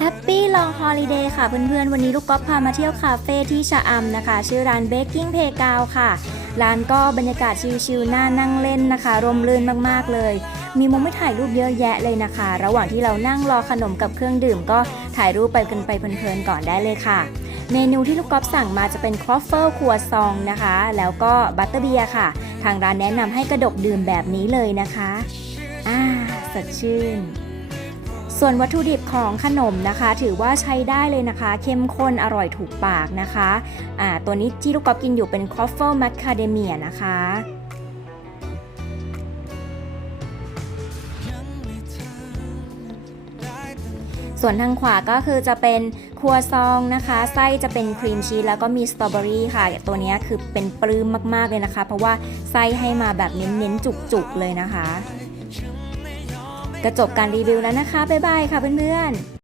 แฮปปี้ลองฮอลิเดย์ค่ะเพื่อนๆ วันนี้ลูกก๊อฟพามาเที่ยวคาเฟ่ที่ชะอำนะคะ ชื่อร้าน Baking Playground ค่ะ ร้านก็บรรยากาศชิลๆน่านั่งเล่นนะคะ ร่มรื่นมากๆเลย มีมุมให้ถ่ายรูปเยอะแยะเลยนะคะ ระหว่างที่เรานั่งรอขนมกับเครื่องดื่ม ก็ถ่ายรูปไปกันไปเพลินๆก่อนได้เลยค่ะ เมนูที่ลูกก๊อฟสั่งมาจะเป็นครอฟเฟิลครัวซองนะคะ แล้วก็บัตเตอร์เบียร์ค่ะ ทางร้านแนะนำให้กระดกดื่มแบบนี้เลยนะคะอ่าสดชื่น ส่วนวัตถุดิบของขนมนะคะ ถือว่าใช้ได้เลยนะคะ เข้มข้นอร่อยถูกปากนะคะอ่าตัวนี้ที่ลูกกอล์ฟกินอยู่เป็นคอฟเฟิลแมคคาเดเมียนะคะส่วนทางขวาก็คือจะเป็นครัวซองนะคะไส้จะเป็นครีมชีสแล้วก็มีสตรอเบอรี่ค่ะ ตัวนี้คือเป็นปลื้มมากๆเลยนะคะ เพราะว่าไส้ให้มาแบบเน้นๆจุกๆเลยนะคะ ก็จบการรีวิวแล้วนะคะ บ๊ายบายค่ะเพื่อนๆ